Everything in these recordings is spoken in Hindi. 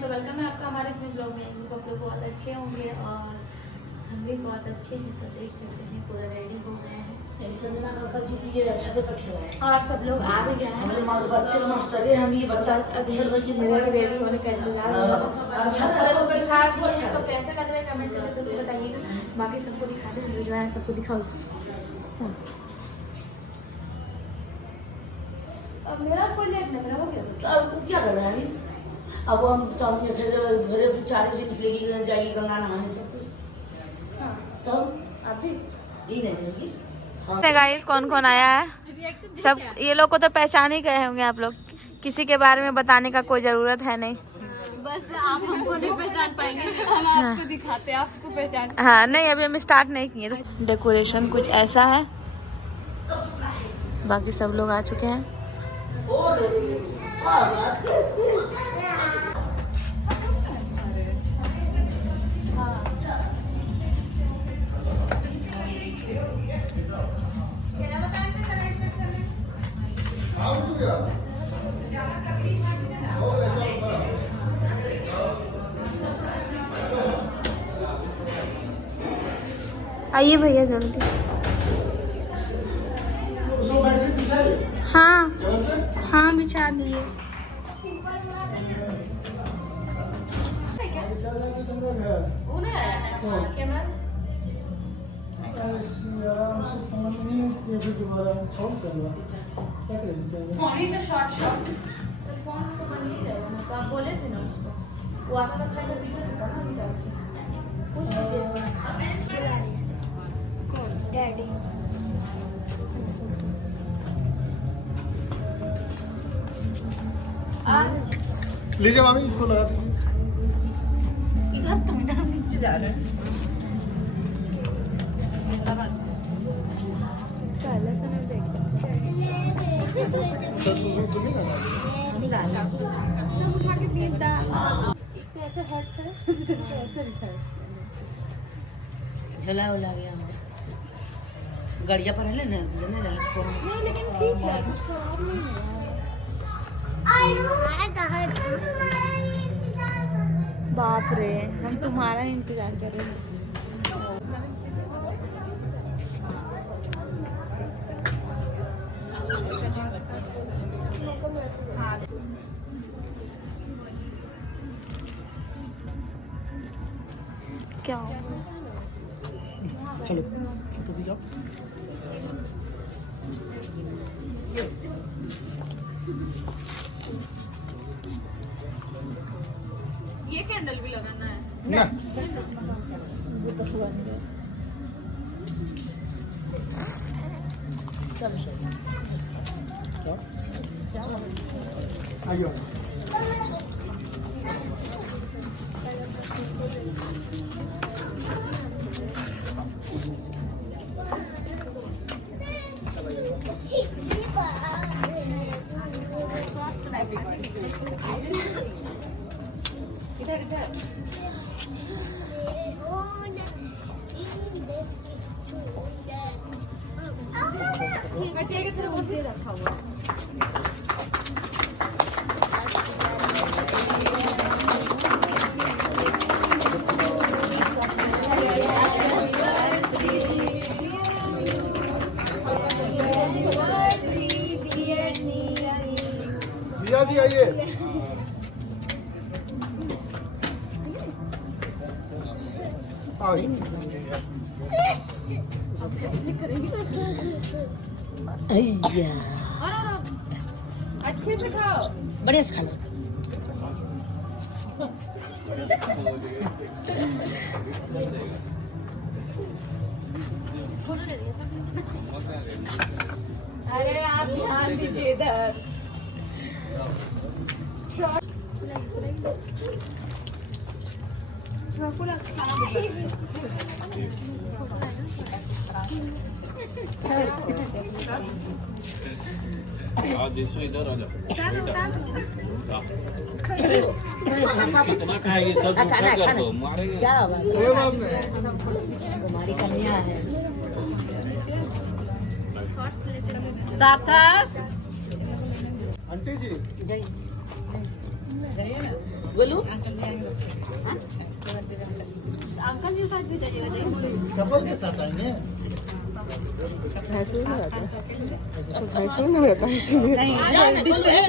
तो वेलकम है आपका हमारे इस ब्लॉग में। आप लोग बहुत अच्छे होंगे और हम भी बहुत अच्छे हैं। तो देख सकते हैं पूरा रेडी हो गए हैं। संजना काका जी की ये छत तक है और सब लोग आ भी गए हैं। हमारे बच्चे मास्टर है, हम ये बच्चा अभी खेल रही मेरे है रेडी होने का इंतजार है। अच्छा लगा तो अच्छा तो कैसा लग रहा है कमेंट करके जरूर बताइएगा। बाकी सबको दिखाते हैं जो है सबको दिखाओ। अब मेरा कोई लेट लग रहा हो गया। अब क्या कर रहे हैं अभी? अब हम चाहेंगे फिर 4 बजे निकलेगी, जाएगी गंगा नहाने सब कुछ। हाँ तब अभी यही नहीं जाएगी। हाँ गाइस कौन कौन आया है? सब ये लोग को तो पहचान ही गए होंगे आप लोग। किसी के बारे में बताने का कोई जरूरत है नहीं। बस आप हमको नहीं पहचान पाएंगे, हम आपको दिखाते हैं, आपको पहचान। हाँ नहीं अभी हम स्टार्ट नहीं किए। डेकोरेशन कुछ ऐसा है, बाकी सब लोग आ चुके हैं। आइए भैया जल्दी। हाँ हाँ बिछा दिए। बोले थे ना उसको, वो आता अच्छा सा वीडियो दिखा ना कुछ डैडी। लीजिए मामी, इसको लगा दीजिए। इधर तुम इधर नीचे जा रहे हैं। पहले से नहीं देखते सब उठा के देता ऐसे हट है ऐसे लिखा है। झला उला गया गाड़िया पर है ना लेने जाए इसको। नहीं लेकिन ठीक है, खराब नहीं है। बाप रे हम तुम्हारा इंतजार कर रहे हैं। क्या चलो फोटो खींचाओ। ये कैंडल भी लगाना है ना चलो आइयो। इधर इधर हटिएगा, थोड़ा बहुत देर रखा हुआ है। दिया जी आइए। अय्या और अच्छे से खाओ। बढ़िया से खा लो। अरे आप ध्यान दीजिए इधर। इधर आ जाओ। कितना खाएगी सब खाना कर दो, मारेंगे। क्या बात कोई बात नहीं। हमारी कन्या है। सार्थक आंटी जी जय गोलू अंकल जी साथ भी जाइएगा कपल के साथ आएंगे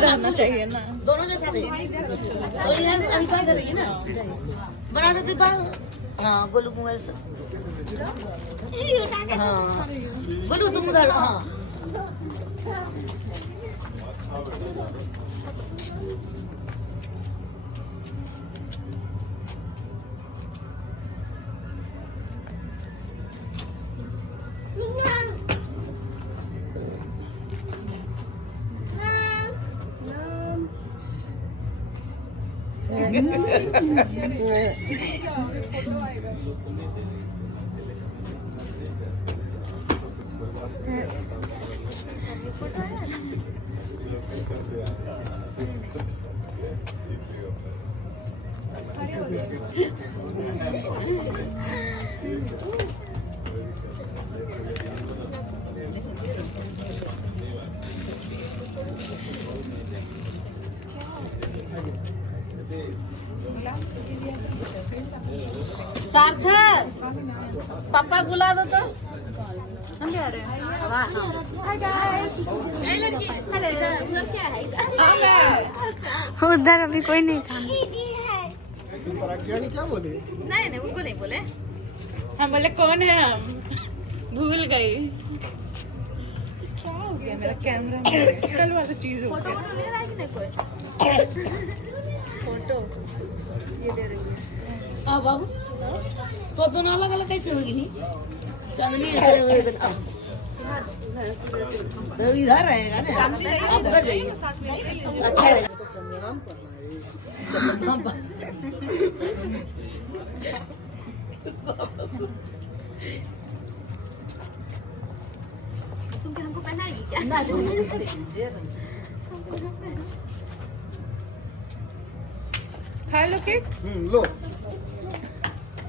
रहना चाहिए ना दोनों के साथ और यहाँ से अभी बात रही है ना बना देते बात हाँ गोलू कुमार से हाँ गोलू तुम उधर हाँ सार्थक पापा बुला दो तो हम जा रहे हैं हाय गाइस उधर अभी कोई नहीं था क्या बोले नहीं उनको नहीं बोले हम बोले कौन है हम भूल गई क्या हो गया मेरा कैमरा कल वाला चीज हो गया फोटो ले रहा है कि नहीं कोई फोटो ये दे रही है हाँ बाबू तो दोनों अलग अलग कैसे होगी नहीं चांदनी ऐसे हुए इधर तो इधर रहेगा ना आप उधर जाइए अच्छा रहेगा तुम क्या हमको पहनाएगी क्या ना खा लो केक लो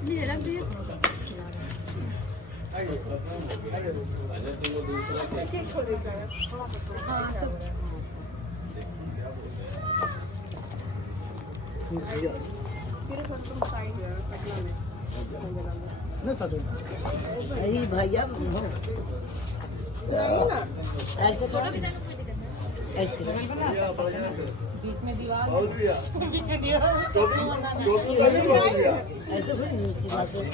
लीजिए रख दीजिए नहीं सर अरे भैया ऐसे थोड़ा ऐसे ऐसे थोड़ी नीचे बात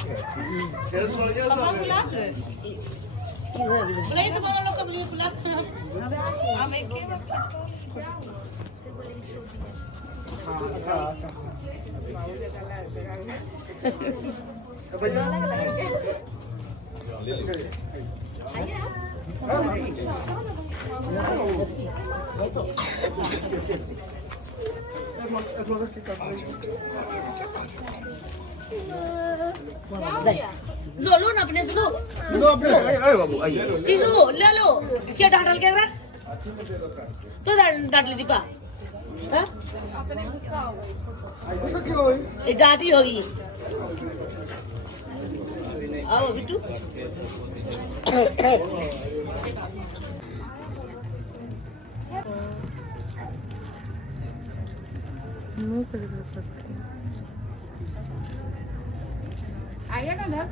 लो लो ना अपने से लो लो अपने आए बाबू आइए टिशू ले लो क्या डांट के रख तो डांट ली दीपा हाँ ऐसा क्यों हुई ये डांटी होगी आओ बिट्टू आइए ना इधर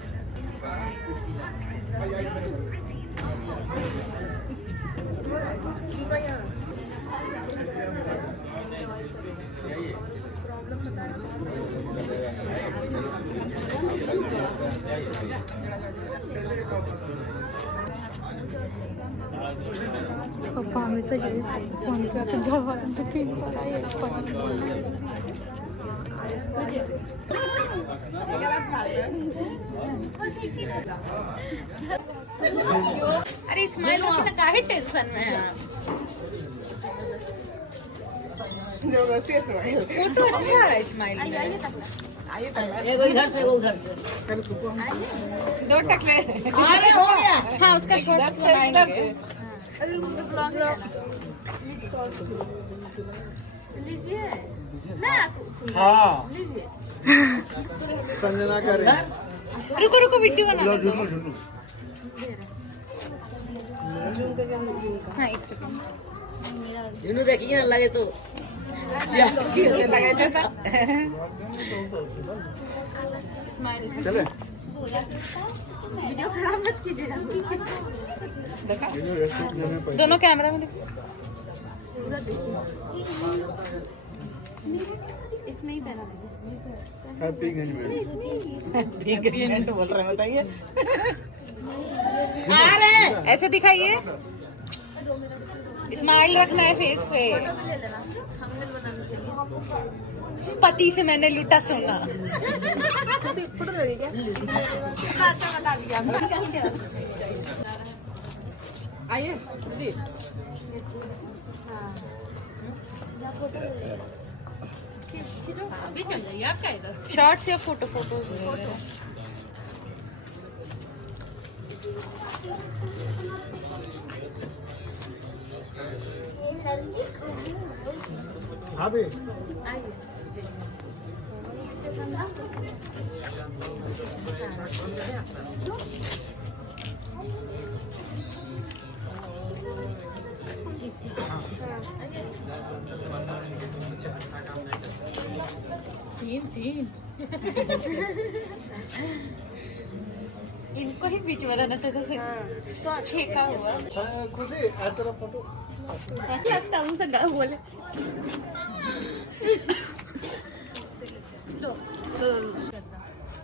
पापा हमें तो जैसे फोन किया तो जवाब तो 3 बार आए अरे स्माइल होने काहे टेंशन में है फोटो अच्छा आ रहा है स्माइल में एगो इधर से एगो उधर से दो टकले अरे हो गया हाँ उसका फोटो बनाएंगे लीजिए ना हाँ लीजिए संजना का रे रुको रुको वीडियो बना लो झुन्नू झुन्नू हाँ एक सेकंड इन्हों देखिए ना लगे तो चले वीडियो खराब मत कीजिएगा। दोनों दोनों कैमरा में देखो। इसमें ही पहना दीजिए। हैप्पी एंगेजमेंट बोल रहे बताइए। आ रहे हैं, ऐसे दिखाइए। स्माइल रखना है फेस पे। पति से मैंने लूटा सोना। फोटो ले क्या? बता दिया। आइए दीदी। अभी चल रही है आपका इधर। शॉर्ट्स या फोटोज? हाँ भी तीन इनको ही बीच में रहना था जैसे छेका हुआ। खुशी ऐसा फोटो ऐसे लगता है उनसे गा बोले।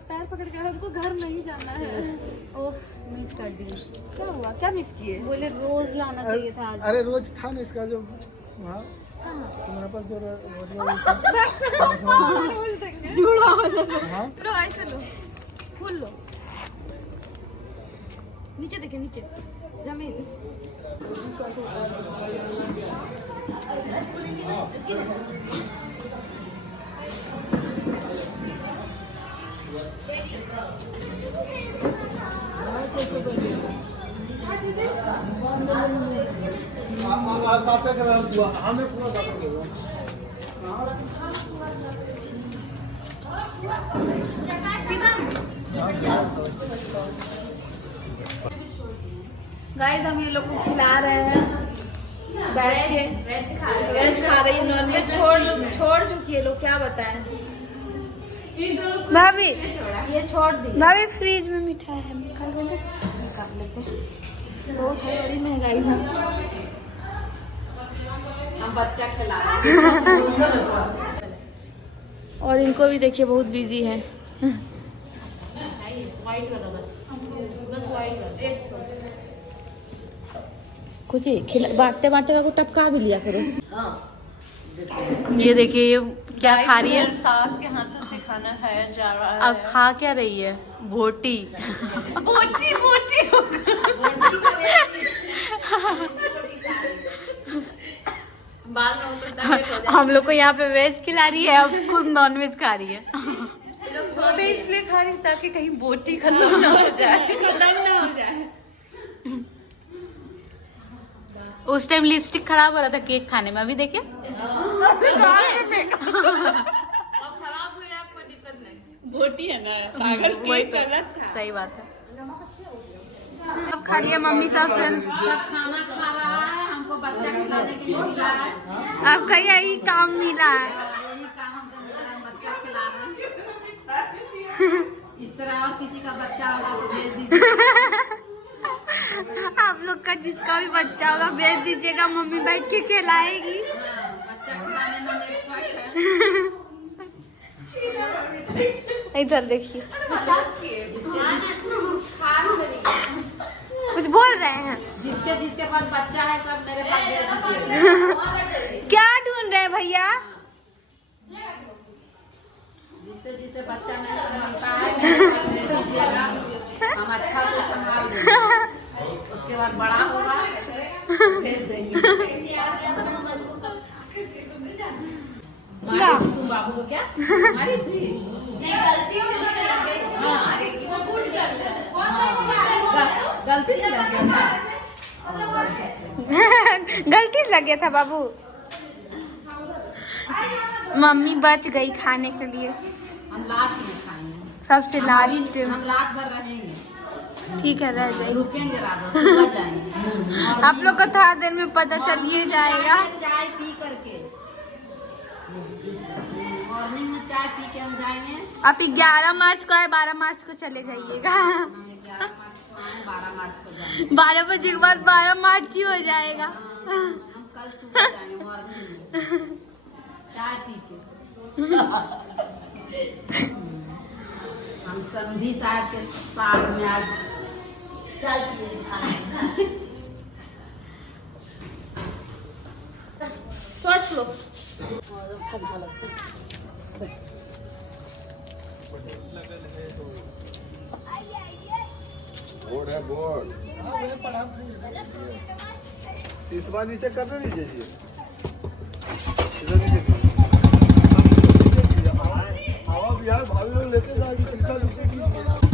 पैर पकड़ के हमको घर नहीं जाना है। ओह मिस कर दी। क्या हुआ? क्या मिस किए? बोले रोज लाना चाहिए था आज। अरे रोज था ना इसका जो वहाँ तुम्हारे पास जो रोज जुड़ा हो जाता। हाँ लो ऐसे लो, फूल लो। नीचे देखिए, नीचे जमीन। साफ करा हुआ हमें पूरा साफ करेगा। गाइस हम ये लोग को खिला रहे हैं बैठ के। वेज खा रही है, नॉन वेज छोड़ चुकी है लोग। क्या बताएं भाभी, ये छोड़ दी। भाभी फ्रिज में मिठाई है, निकाल लेते। बहुत बड़ी महंगाई है। हम बच्चा खिला रहे हैं। और इनको भी देखिए बहुत बिजी है। वाइट वाला बस वाइट वाला। खुशी बांटते बांटते का टपका भी लिया करो। ये देखिए ये क्या खा रही है। सास के हाथों से खाना खाया जा रहा है। अब खा क्या रही है? बोटी। बोटी बोटी बाल में तो डायरेक्ट हो जाए। हम लोग को यहाँ पे वेज खिला रही है, अब खुद नॉन वेज खा रही है। मैं इसलिए खा रही हूँ ताकि कहीं बोटी खत्म ना हो जाए। उस टाइम लिपस्टिक खराब हो रहा था केक खाने में, अभी देखिए। खराब हो जाए कोई दिक्कत नहीं। बोटी है ना, पागल वही केक तो, अलग था। सही बात है। अब खा लिया मम्मी सब से। सब खाना खा रहा है, हमको बच्चा खिलाने के लिए मिला है। आपका यही काम मिला है। यही काम हमको मिला है, बच्चा खिला रहे हैं। इस तरह और किसी का बच्चा होगा तो भेज दीजिए। आप लोग का जिसका भी बच्चा होगा भेज दीजिएगा, मम्मी बैठ के खिलाएगी। बच्चा खिलाने में हम एक्सपर्ट हैं। इधर देखिए, कुछ बोल रहे हैं। जिसके जिसके पास बच्चा है सब मेरे पास भेज दीजिए। क्या ढूंढ रहे हैं भैया? जिससे जिससे बच्चा नहीं बनता है मेरे पास भेज दीजिएगा। हम अच्छा से संभाल देंगे, उसके बाद बड़ा होगा भेज देंगे। मारी थी तुम बाबू को? क्या मारी थी? गलती से लग गई। गलती से लग गया। गलती से लग गया था बाबू। मम्मी बच गई खाने के लिए, हम लास्ट में खाएंगे। सबसे लास्ट। हम रात भर रहेंगे। ठीक है, रह जाए। रुकेंगे रात भर, सुबह जाएंगे। आप लोग को थोड़ा देर में पता चल ही जाएगा। चाय पी करके चाय पी के हम जाएंगे। आप 11 मार्च को है, 12 मार्च को चले जाइएगा। हम 11 मार्च को आए, 12 मार्च को जाएंगे। 12 बजे के बाद 12 मार्च ही हो जाएगा। हम कल सुबह जाएंगे मॉर्निंग में चाय पी के। हम संधि साहब के साथ में आज चाय पिए सोच लो। बोर्ड है बोर्ड। इस बार नीचे कर दो, नीचे जी इधर नीचे हवा भी यार भाभी लोग लेते जाएगी, शीशा नीचे कीजिए।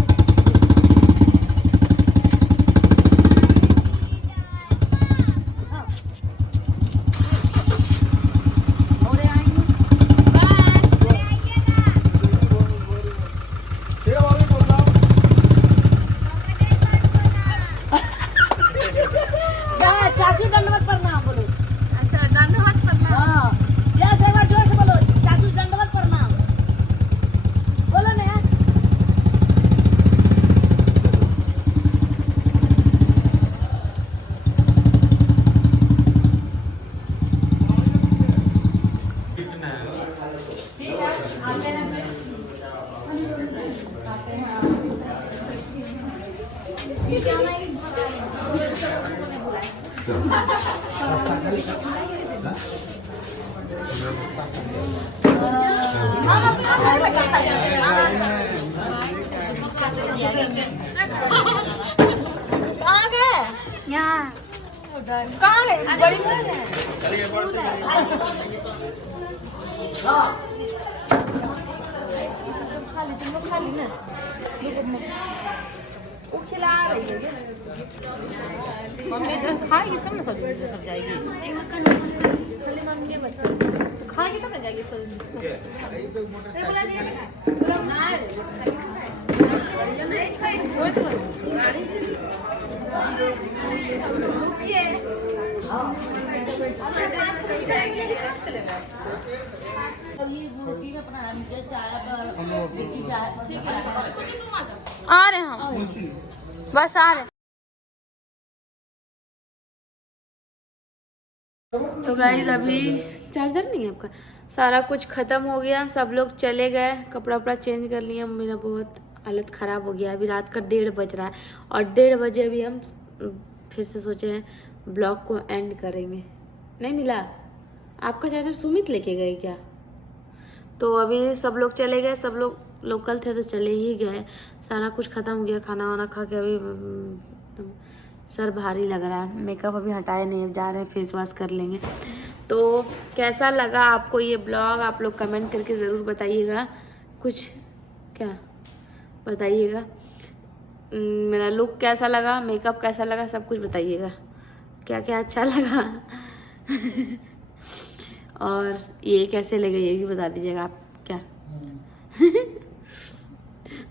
चाचू दंडवत प्रणाम बोलो। अच्छा, दंडवत प्रणाम। हाँ, जय सेवा जोर से बोलो। चाचू दंडवत प्रणाम बोलो ना। कहाँ गए? यहाँ। कहाँ गए? बड़ी बहन है। खाली तुम लोग खाली ना। वो खिला रही है। मम्मी तो खाएगी तब ना सब जाएगी। खाएगी तब ना जाएगी आ रहे हम, बस आ रहे। तो गाइस अभी चार्जर नहीं है आपका, सारा कुछ ख़त्म हो गया, सब लोग चले गए, कपड़ा वपड़ा चेंज कर लिया। मेरा बहुत हालत ख़राब हो गया। अभी रात का 1:30 बज रहा है और 1:30 बजे अभी हम फिर से सोचे हैं ब्लॉग को एंड करेंगे। नहीं मिला आपका चार्जर? सुमित लेके गए क्या? तो अभी सब लोग चले गए, सब लोग लोकल थे तो चले ही गए। सारा कुछ ख़त्म हो गया, खाना वाना खा के अभी सर भारी लग रहा है। मेकअप अभी हटाए नहीं, अब जा रहे हैं फेस वॉश कर लेंगे। तो कैसा लगा आपको ये ब्लॉग, आप लोग कमेंट करके ज़रूर बताइएगा। कुछ क्या बताइएगा, मेरा लुक कैसा लगा, मेकअप कैसा लगा, सब कुछ बताइएगा। क्या क्या अच्छा लगा और ये कैसे लगे ये भी बता दीजिएगा आप क्या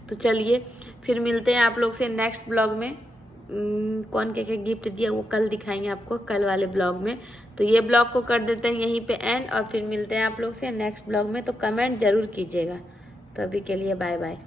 तो चलिए फिर मिलते हैं आप लोग से नेक्स्ट ब्लॉग में। कौन क्या क्या गिफ्ट दिया वो कल दिखाएंगे आपको, कल वाले ब्लॉग में। तो ये ब्लॉग को कर देते हैं यहीं पे एंड और फिर मिलते हैं आप लोग से नेक्स्ट ब्लॉग में। तो कमेंट ज़रूर कीजिएगा। तो अभी के लिए बाय बाय।